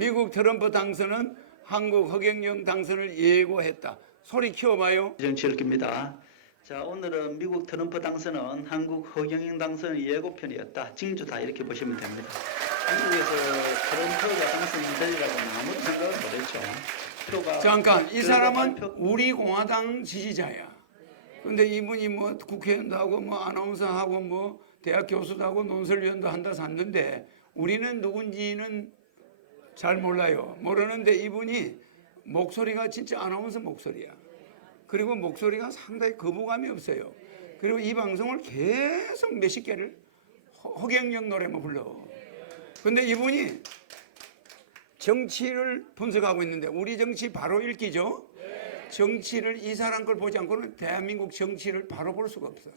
미국 트럼프 당선은 한국 허경영 당선을 예고했다. 소리 키워봐요. 정치일기입니다. 자, 오늘은 미국 트럼프 당선은 한국 허경영 당선의 예고편이었다. 징조다 이렇게 보시면 됩니다. 한국에서 트럼프가 당선되리라고는 아무도 생각을 못했죠. 표가 잠깐, 이 사람은 우리 공화당 지지자야. 근데 이분이 뭐 국회의원도 하고 뭐 아나운서 하고 뭐 대학 교수도 하고 논설위원도 한다 샀는데 우리는 누군지는 잘 몰라요. 모르는데 이분이 목소리가 진짜 아나운서 목소리야. 그리고 목소리가 상당히 거부감이 없어요. 그리고 이 방송을 계속 몇십 개를 허경영 노래만 불러. 근데 이분이 정치를 분석하고 있는데 우리 정치 바로 읽기죠. 정치를 이 사람 걸 보지 않고는 대한민국 정치를 바로 볼 수가 없어.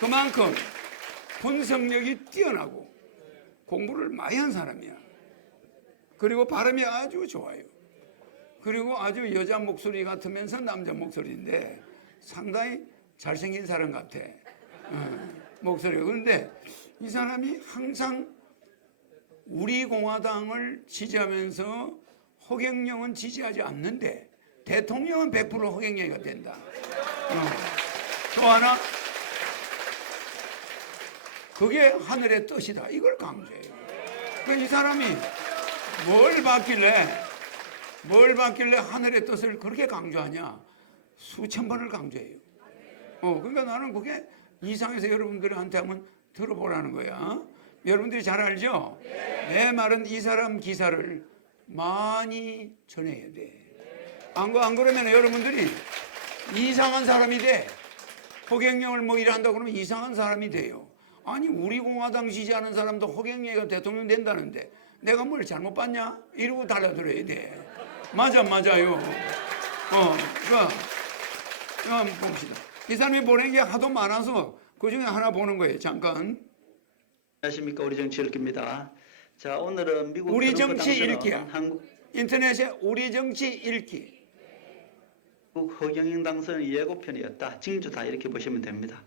그만큼 분석력이 뛰어나고 공부를 많이 한 사람이야. 그리고 발음이 아주 좋아요. 그리고 아주 여자 목소리 같으면서 남자 목소리인데 상당히 잘생긴 사람 같아. 목소리가. 그런데 이 사람이 항상 우리 공화당을 지지하면서 허경영은 지지하지 않는데 대통령은 100% 허경영이가 된다. 또 하나, 그게 하늘의 뜻이다. 이걸 강조해요. 이 사람이 뭘 받길래 하늘의 뜻을 그렇게 강조하냐? 수천 번을 강조해요. 그러니까 나는 그게 이상해서 여러분들한테 한번 들어보라는 거야. 여러분들이 잘 알죠? 내 말은 이 사람 기사를 많이 전해야 돼. 안 그러면 여러분들이 이상한 사람이 돼. 허경영을 뭐 일한다고 그러면 이상한 사람이 돼요. 아니 우리 공화당 지지하는 사람도 허경영이가 대통령 된다는데 내가 뭘 잘못 봤냐? 이러고 달라들어야 돼. 맞아요. 그러니까 한번 봅시다. 이 사람이 보낸 게 하도 많아서 그 중에 하나 보는 거예요. 잠깐. 안녕하십니까. 우리 정치일기입니다. 자, 오늘은 미국 우리 트럼프 정치 당선은 읽기야. 인터넷에 우리 정치 읽기. 미국 허경영 당선의 예고편이었다. 징조다 이렇게 보시면 됩니다.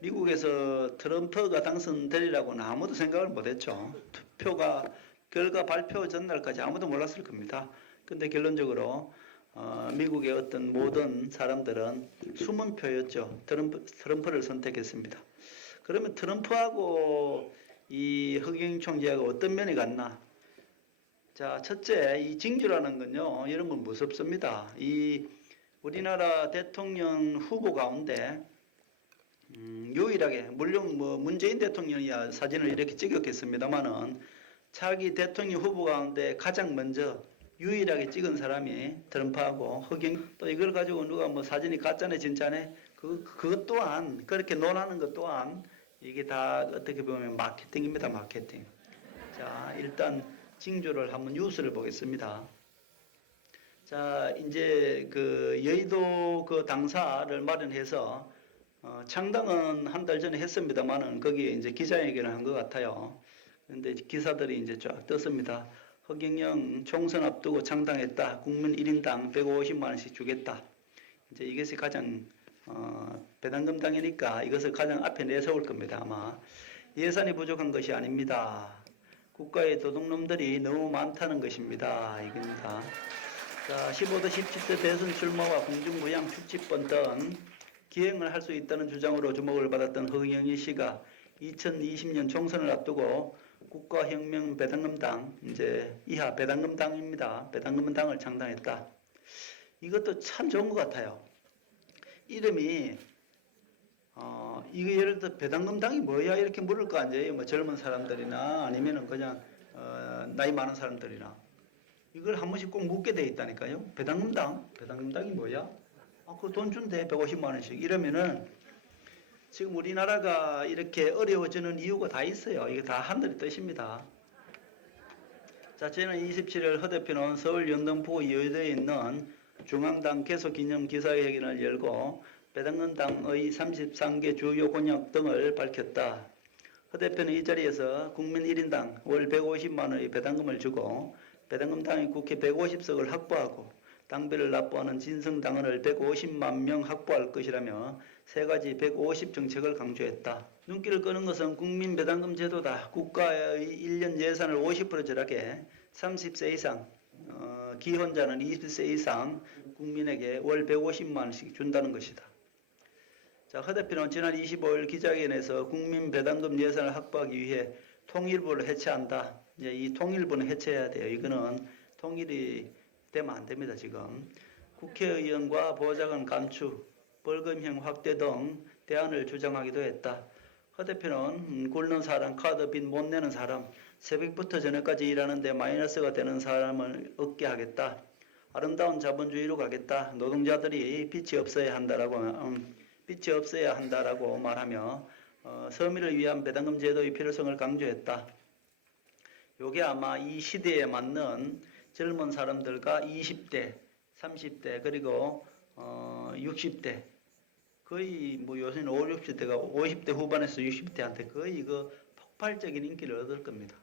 미국에서 트럼프가 당선되리라고는 아무도 생각을 못했죠. 투표가 결과 발표 전날까지 아무도 몰랐을 겁니다. 근데 결론적으로 미국의 어떤 모든 사람들은 숨은 표였죠. 트럼프를 선택했습니다. 그러면 트럼프하고 이 허경영 총재하고 어떤 면이 같나? 자, 첫째, 이 징조라는 건요, 이런 건 무섭습니다. 이 우리나라 대통령 후보 가운데 유일하게, 물론 뭐 문재인 대통령이야 사진을 이렇게 찍었겠습니다만은 차기 대통령 후보 가운데 가장 먼저 유일하게 찍은 사람이 트럼프하고 허경영. 또 이걸 가지고 누가 뭐 사진이 가짜네 진짜네 그것 또한 그렇게 논하는 것 또한 이게 다 어떻게 보면 마케팅입니다. 마케팅. 자, 일단 징조를 한번 뉴스를 보겠습니다. 자, 이제 그 여의도 그 당사를 마련해서 창당은 한 달 전에 했습니다만은 거기에 이제 기자회견을 한 것 같아요. 그런데 기사들이 이제 쫙 떴습니다. 허경영 총선 앞두고 창당했다. 국민 1인당 150만 원씩 주겠다. 이제 이것이 가장 배당금당이니까 이것을 가장 앞에 내세울 겁니다. 아마 예산이 부족한 것이 아닙니다. 국가의 도둑놈들이 너무 많다는 것입니다. 이겁니다. 자, 15대 17대 대선 출마와 공중부양 축지법 등 기행을 할 수 있다는 주장으로 주목을 받았던 허경영 씨가 2020년 총선을 앞두고 국가혁명 배당금당, 이제 이하 배당금당입니다. 배당금당을 창당했다. 이것도 참 좋은 것 같아요. 이름이 이거 예를 들어 배당금당이 뭐야 이렇게 물을 거 아니에요. 뭐 젊은 사람들이나 아니면은 그냥 나이 많은 사람들이나 이걸 한 번씩 꼭 묻게 돼 있다니까요. 배당금당이 뭐야? 그 돈 준대 150만 원씩 이러면은 지금 우리나라가 이렇게 어려워지는 이유가 다 있어요. 이게 다 하늘의 뜻입니다. 자, 저는 27일 허 대표는 서울 영등포구 여의도에 있는 중앙당 개소 기념 기자회견을 열고 배당금당의 33개 주요 공약 등을 밝혔다. 허 대표는 이 자리에서 국민 1인당 월 150만 원의 배당금을 주고 배당금당이 국회 150석을 확보하고 당비를 납부하는 진성당원을 150만 명 확보할 것이라며 세 가지 150 정책을 강조했다. 눈길을 끄는 것은 국민 배당금 제도다. 국가의 1년 예산을 50% 절약해 30세 이상, 기혼자는 20세 이상 국민에게 월 150만 원씩 준다는 것이다. 자, 허 대표는 지난 25일 기자회견에서 국민 배당금 예산을 확보하기 위해 통일부를 해체한다. 이제 이 통일부는 해체해야 돼요. 이거는 통일이 되면 안 됩니다. 지금 국회의원과 보좌관 감축, 벌금형 확대 등 대안을 주장하기도 했다. 허 대표는 굶는 사람, 카드 빚 못 내는 사람, 새벽부터 저녁까지 일하는데 마이너스가 되는 사람을 얻게 하겠다. 아름다운 자본주의로 가겠다. 노동자들이 빚이 없어야 한다라고 말하며 서민을 위한 배당금 제도의 필요성을 강조했다. 요게 아마 이 시대에 맞는 젊은 사람들과 20대, 30대 그리고 60대 거의 뭐 요새는 5, 60대가 50대 후반에서 60대한테 거의 그 폭발적인 인기를 얻을 겁니다.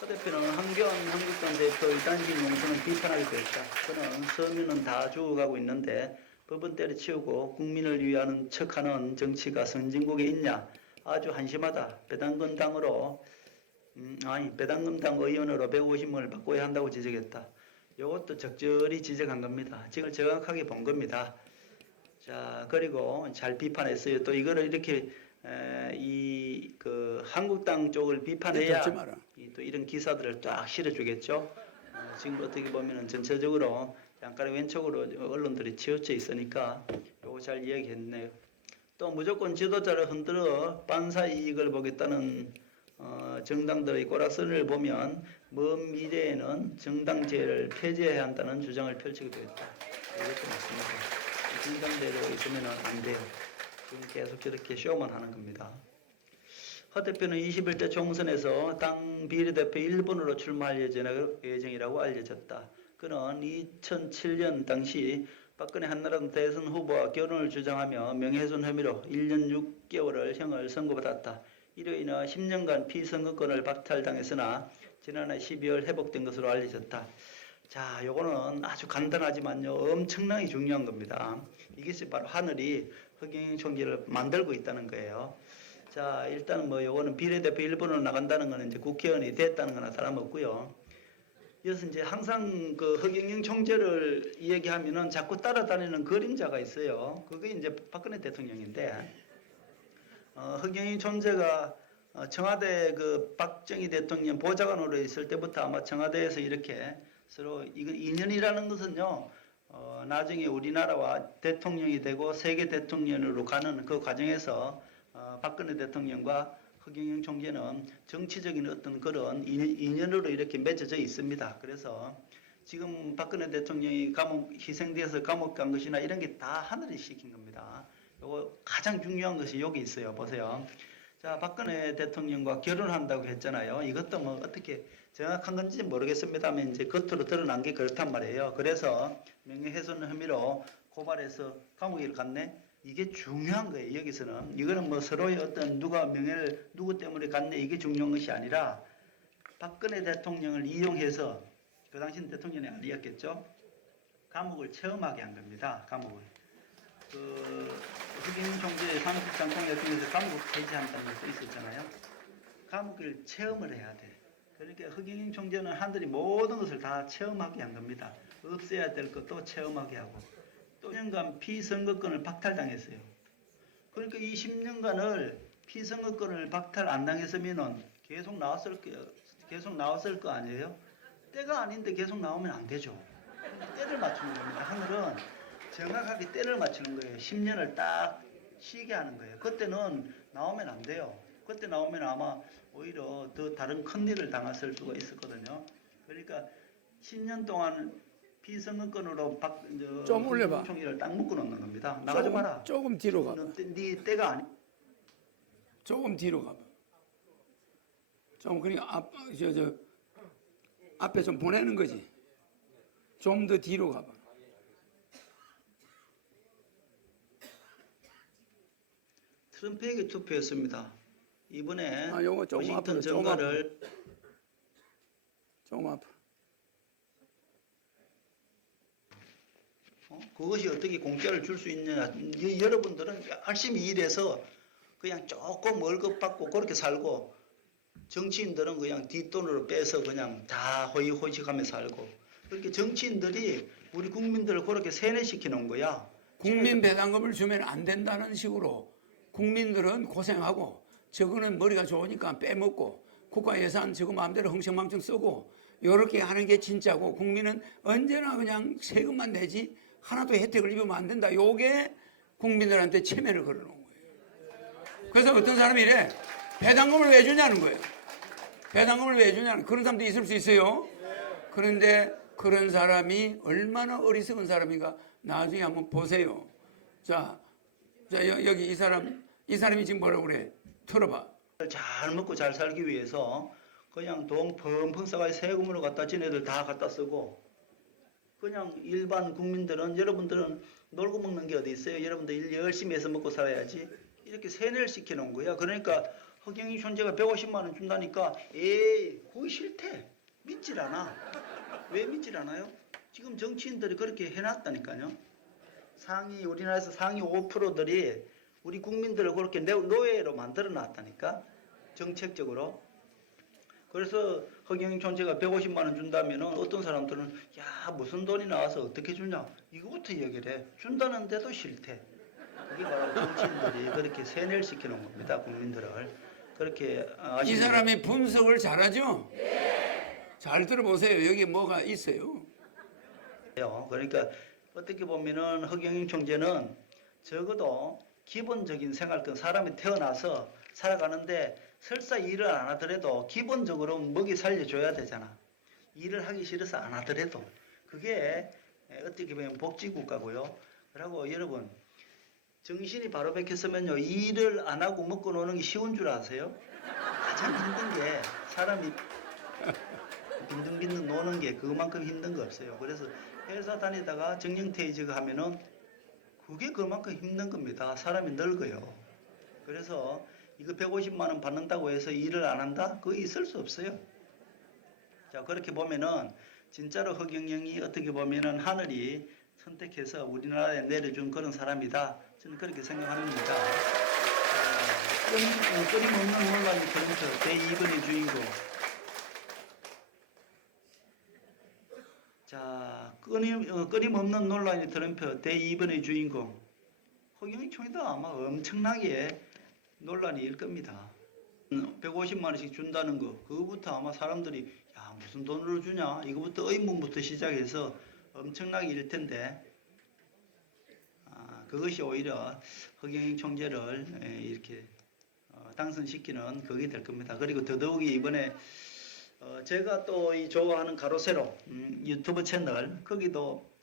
허 대표는 한국당 대표 이단식 농수는 비판하기도 했다. 그는 서민은 다 죽어가고 있는데 법은 때려치우고 국민을 위하는 척하는 정치가 선진국에 있냐? 아주 한심하다. 배당금당 의원으로 150원을 바꿔야 한다고 지적했다. 이것도 적절히 지적한 겁니다. 지금 정확하게 본 겁니다. 자, 그리고 잘 비판했어요. 또 이거를 이렇게 한국당 쪽을 비판해야 또 이런 기사들을 딱 실어주겠죠. 지금 어떻게 보면은 전체적으로 양가리 왼쪽으로 언론들이 치우쳐 있으니까 요거 잘 이야기했네요. 또 무조건 지도자를 흔들어 반사 이익을 보겠다는 정당들의 꼬락선을 보면 먼 미래에는 정당제를 폐지해야 한다는 주장을 펼치기도 했다. 이것도 맞습니다. 정당제로 있으면 안 돼요. 지금 계속 저렇게 쇼만 하는 겁니다. 허 대표는 21대 총선에서 당 비례대표 1번으로 출마할 예정이라고 알려졌다. 그는 2007년 당시 박근혜 한나라당 대선 후보와 결혼을 주장하며 명예훼손 혐의로 1년 6개월을 형을 선고받았다. 이로 인해 10년간 피선거권을 박탈당했으나 지난해 12월 회복된 것으로 알려졌다. 자, 요거는 아주 간단하지만요 엄청나게 중요한 겁니다. 이것이 바로 하늘이 허경영 총재를 만들고 있다는 거예요. 자, 일단은 뭐 요거는 비례대표 1번으로 나간다는 거는 이제 국회의원이 됐다는 거나 다름없고요. 그래서 이제 항상 그 허경영 총재를 이야기하면은 자꾸 따라다니는 그림자가 있어요. 그게 이제 박근혜 대통령인데, 허경영 총재가 청와대 그 박정희 대통령 보좌관으로 있을 때부터 아마 청와대에서 이렇게 서로 이건 인연이라는 것은요, 나중에 우리나라와 대통령이 되고 세계 대통령으로 가는 그 과정에서 박근혜 대통령과 허경영 총재는 정치적인 어떤 그런 인연으로 이렇게 맺어져 있습니다. 그래서 지금 박근혜 대통령이 희생돼서 감옥 간 것이나 이런 게 다 하늘이 시킨 겁니다. 요거 가장 중요한 것이 여기 있어요. 보세요. 자, 박근혜 대통령과 결혼한다고 했잖아요. 이것도 뭐 어떻게 정확한 건지 모르겠습니다만 이제 겉으로 드러난 게 그렇단 말이에요. 그래서 명예훼손 혐의로 고발해서 감옥에 갔네. 이게 중요한 거예요. 여기서는 이거는 뭐 서로의 어떤 누가 명예를 누구 때문에 갔네 이게 중요한 것이 아니라 박근혜 대통령을 이용해서 그 당시는 대통령이 아니었겠죠. 감옥을 체험하게 한 겁니다. 감옥을. 흑인 총재의 사무국장통에 통해서 감옥을 폐지한다는 것도 있었잖아요. 감옥을 체험을 해야 돼. 그러니까 흑인 총재는 하늘이 모든 것을 다 체험하게 한 겁니다. 없애야 될 것도 체험하게 하고. 또 10년간 피선거권을 박탈당했어요. 그러니까 이 10년간을 피선거권을 박탈 안 당했으면은 계속 나왔을 거 아니에요? 때가 아닌데 계속 나오면 안 되죠. 때를 맞추는 겁니다. 하늘은 정확하게 때를 맞추는 거예요. 10년을 딱 쉬게 하는 거예요. 그때는 나오면 안 돼요. 그때 나오면 아마 오히려 더 다른 큰 일을 당했을 수가 있었거든요. 그러니까 10년 동안 피선거권으로 좀 올려봐. 총리를 딱 묶어 놓는 겁니다. 나가지 마라. 조금 뒤로 가봐. 네 때가 아니. 조금 뒤로 가봐. 좀 그러니까 앞에 좀 보내는 거지. 좀 더 뒤로 가봐. 트럼프에게 투표했습니다. 이번에 요거 조금 워싱턴 앞으로, 정가를 조금 앞으로. 그것이 어떻게 공짜를 줄 수 있느냐. 여러분들은 열심히 일해서 그냥 조금 월급 받고 그렇게 살고, 정치인들은 그냥 뒷돈으로 빼서 그냥 다 호의호식하며 살고, 그렇게 정치인들이 우리 국민들을 그렇게 세뇌시켜 놓은 거야. 국민 배당금을 주면 안 된다는 식으로 국민들은 고생하고 저거는 머리가 좋으니까 빼먹고 국가 예산 저거 마음대로 흥청망청 쓰고 이렇게 하는 게 진짜고, 국민은 언제나 그냥 세금만 내지 하나도 혜택을 입으면 안 된다. 요게 국민들한테 체면을 걸어놓은 거예요. 그래서 어떤 사람이 이래, 배당금을 왜 주냐는 거예요. 배당금을 왜 주냐는, 그런 사람도 있을 수 있어요. 그런데 그런 사람이 얼마나 어리석은 사람인가 나중에 한번 보세요. 자, 여기 이 사람이 지금 뭐라고 그래? 들어봐. 잘 먹고 잘 살기 위해서 그냥 돈 펑펑 싸가지고 세금으로 갖다 지네들 다 갖다 쓰고, 그냥 일반 국민들은, 여러분들은 놀고 먹는 게 어디 있어요? 여러분들 일 열심히 해서 먹고 살아야지. 이렇게 세뇌를 시켜놓은 거야. 그러니까 허경영 총재가 150만 원 준다니까 에이 그거 싫대. 믿질 않아. 왜 믿질 않아요? 지금 정치인들이 그렇게 해놨다니까요. 우리나라에서 상위 5%들이 우리 국민들을 그렇게 노예로 만들어 놨다니까, 정책적으로. 그래서 허경영 총재가 150만 원 준다면 어떤 사람들은 야 무슨 돈이 나와서 어떻게 주냐 이거부터 얘기를 해. 준다는데도 싫대. 그게 바로 정치인들이 그렇게 세뇌를 시켜놓은 겁니다. 국민들을. 그렇게 이 사람이 분석을 잘하죠? 잘 들어보세요. 여기 뭐가 있어요. 그러니까 어떻게 보면은 허경영 총재는 적어도 기본적인 생활권, 사람이 태어나서 살아가는데 설사 일을 안 하더라도 기본적으로 먹이 살려줘야 되잖아. 일을 하기 싫어서 안 하더라도. 그게 어떻게 보면 복지국가고요. 그리고 여러분, 정신이 바로 박혔으면요, 일을 안 하고 먹고 노는 게 쉬운 줄 아세요? 가장 힘든 게 사람이 빈둥빈둥 노는 게 그만큼 힘든 거 없어요. 그래서 회사 다니다가 정년퇴직 하면은 그게 그만큼 힘든 겁니다. 사람이 늙어요. 그래서 이거 150만 원 받는다고 해서 일을 안 한다? 그거 있을 수 없어요. 자, 그렇게 보면은 진짜로 허경영이 어떻게 보면은 하늘이 선택해서 우리나라에 내려준 그런 사람이다. 저는 그렇게 생각하는 겁니다. 끊임없는 논란이 그러면서 제2번의 주인공. 자, 끊임없는 논란이 트럼프 제2번의 주인공. 허경영 총리도 아마 엄청나게 논란이 일 겁니다. 150만 원씩 준다는 거, 그거부터 아마 사람들이 야 무슨 돈으로 주냐, 이거부터 의문부터 시작해서 엄청나게 일 텐데, 그것이 오히려 허경영 총재를 이렇게 당선시키는 그게 될 겁니다. 그리고 더더욱이 이번에 제가 또 이 좋아하는 가로세로 유튜브 채널,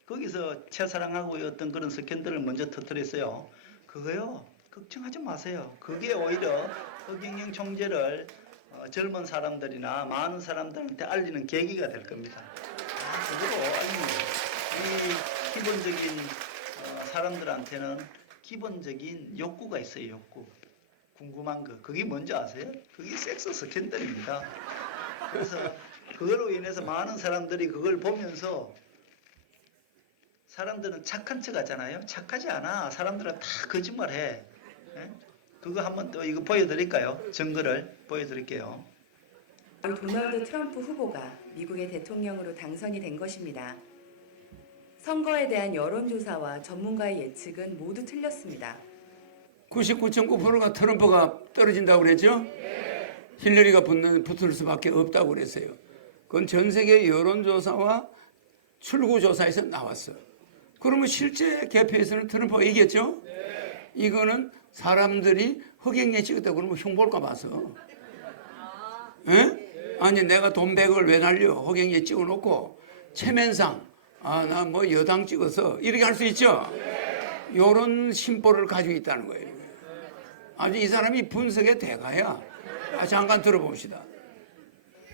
거기서 채사랑하고 어떤 그런 스캔들을 먼저 터뜨렸어요. 그거요, 걱정하지 마세요. 그게 오히려 허경영 총재를 젊은 사람들이나 많은 사람들한테 알리는 계기가 될 겁니다. 그거로 알리는 이 기본적인 사람들한테는 기본적인 욕구가 있어요. 욕구. 궁금한 거. 그게 뭔지 아세요? 그게 섹스 스캔들입니다. 그래서 그걸로 인해서 많은 사람들이 그걸 보면서, 사람들은 착한 척 하잖아요. 착하지 않아. 사람들은 다 거짓말해. 그거 한번 또 이거 보여드릴까요? 증거를 보여드릴게요. 도널드 트럼프 후보가 미국의 대통령으로 당선이 된 것입니다. 선거에 대한 여론조사와 전문가의 예측은 모두 틀렸습니다. 99.9%가 트럼프가 떨어진다고 그랬죠? 힐러리가 붙을 수밖에 없다고 그랬어요. 그건 전 세계 여론조사와 출구조사에서 나왔어. 그러면 실제 개표에서는 트럼프가 이겼죠? 이거는 사람들이 허경영이 찍었다고 그러면 흉볼까 봐서. 아니 내가 돈 100을 왜 날려? 허경영이 찍어놓고 체면상 나 뭐 여당 찍어서 이렇게 할 수 있죠? 요런 심보를 가지고 있다는 거예요. 아주 이 사람이 분석의 대가야. 잠깐 들어봅시다.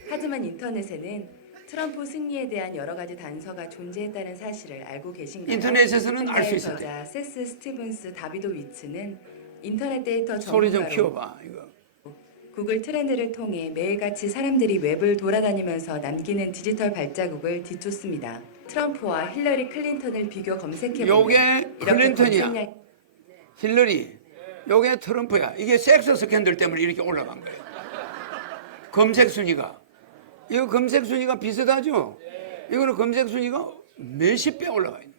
하지만 인터넷에는 트럼프 승리에 대한 여러 가지 단서가 존재했다는 사실을 알고 계신가요? 인터넷에서는 알 수 있어요. 저자 세스 스티븐스 다비도위츠는 인터넷 데이터 소리 좀 전문가로 키워봐. 이거. 구글 트렌드를 통해 매일같이 사람들이 웹을 돌아다니면서 남기는 디지털 발자국을 뒤쫓습니다. 트럼프와 힐러리 클린턴을 비교 검색해보면 요게 클린턴이야. 검색량 힐러리, 요게 트럼프야. 이게 섹스 스캔들 때문에 이렇게 올라간 거예요. 검색 순위가. 이거 검색 순위가 비슷하죠? 이거는 검색 순위가 몇십 배 올라가 있는.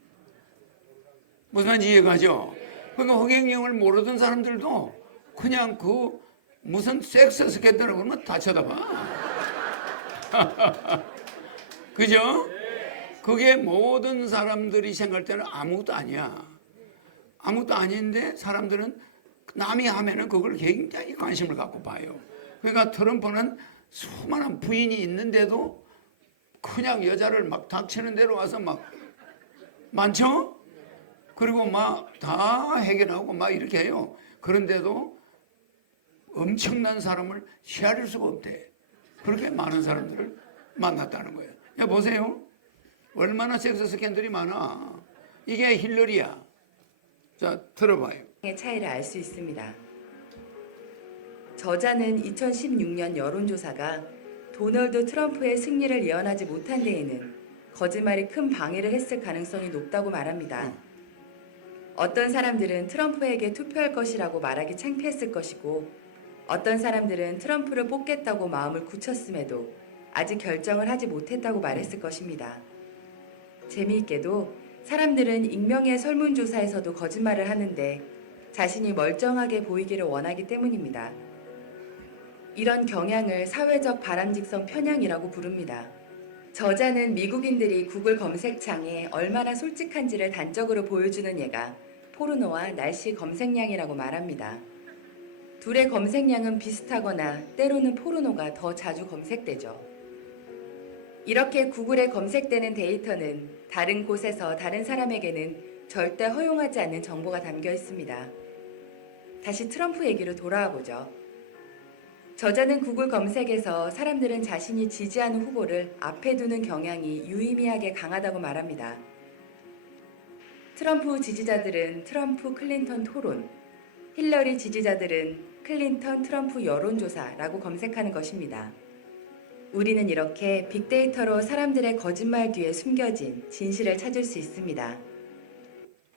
무슨 말인지 이해가죠? 그러니까 허경영을 모르던 사람들도 그냥 그 무슨 섹스 스캔들 그러면 다 쳐다봐. 그죠? 그게 모든 사람들이 생각할 때는 아무것도 아니야. 아무것도 아닌데 사람들은 남이 하면은 그걸 굉장히 관심을 갖고 봐요. 그러니까 트럼프는 수많은 부인이 있는데도 그냥 여자를 막 닥치는 대로 와서 막 많죠? 그리고 막 다 해결하고 막 이렇게 해요. 그런데도 엄청난 사람을 헤아릴 수가 없대. 그렇게 많은 사람들을 만났다는 거예요. 야, 보세요. 얼마나 섹스 스캔들이 많아. 이게 힐러리야. 자, 들어봐요. 의 차이를 알 수 있습니다. 저자는 2016년 여론조사가 도널드 트럼프의 승리를 예언하지 못한 데에는 거짓말이 큰 방해를 했을 가능성이 높다고 말합니다. 어떤 사람들은 트럼프에게 투표할 것이라고 말하기 창피했을 것이고 어떤 사람들은 트럼프를 뽑겠다고 마음을 굳혔음에도 아직 결정을 하지 못했다고 말했을 것입니다. 재미있게도 사람들은 익명의 설문조사에서도 거짓말을 하는데 자신이 멀쩡하게 보이기를 원하기 때문입니다. 이런 경향을 사회적 바람직성 편향이라고 부릅니다. 저자는 미국인들이 구글 검색창에 얼마나 솔직한지를 단적으로 보여주는 예가 포르노와 날씨 검색량이라고 말합니다. 둘의 검색량은 비슷하거나 때로는 포르노가 더 자주 검색되죠. 이렇게 구글에 검색되는 데이터는 다른 곳에서 다른 사람에게는 절대 허용하지 않는 정보가 담겨 있습니다. 다시 트럼프 얘기로 돌아와 보죠. 저자는 구글 검색에서 사람들은 자신이 지지하는 후보를 앞에 두는 경향이 유의미하게 강하다고 말합니다. 트럼프 지지자들은 트럼프 클린턴 토론, 힐러리 지지자들은 클린턴 트럼프 여론조사라고 검색하는 것입니다. 우리는 이렇게 빅데이터로 사람들의 거짓말 뒤에 숨겨진 진실을 찾을 수 있습니다.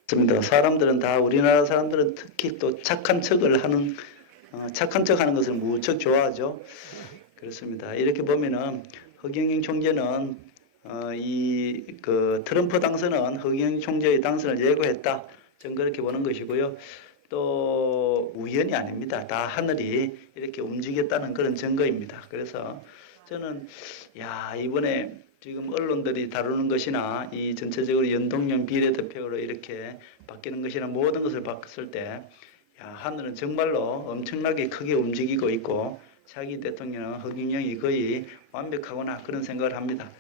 맞습니다. 사람들은 다 우리나라 사람들은 특히 또 착한 척을 하는 착한 척하는 것을 무척 좋아하죠. 그렇습니다. 이렇게 보면은 허경영 총재는 그 트럼프 당선은 허경영 총재의 당선을 예고했다. 저는 그렇게 보는 것이고요. 또 우연이 아닙니다. 다 하늘이 이렇게 움직였다는 그런 증거입니다. 그래서 저는 이번에 지금 언론들이 다루는 것이나 이 전체적으로 연동형 비례대표로 이렇게 바뀌는 것이나 모든 것을 봤을 때 하늘은 정말로 엄청나게 크게 움직이고 있고 차기 대통령 허경영이 거의 완벽하구나 그런 생각을 합니다.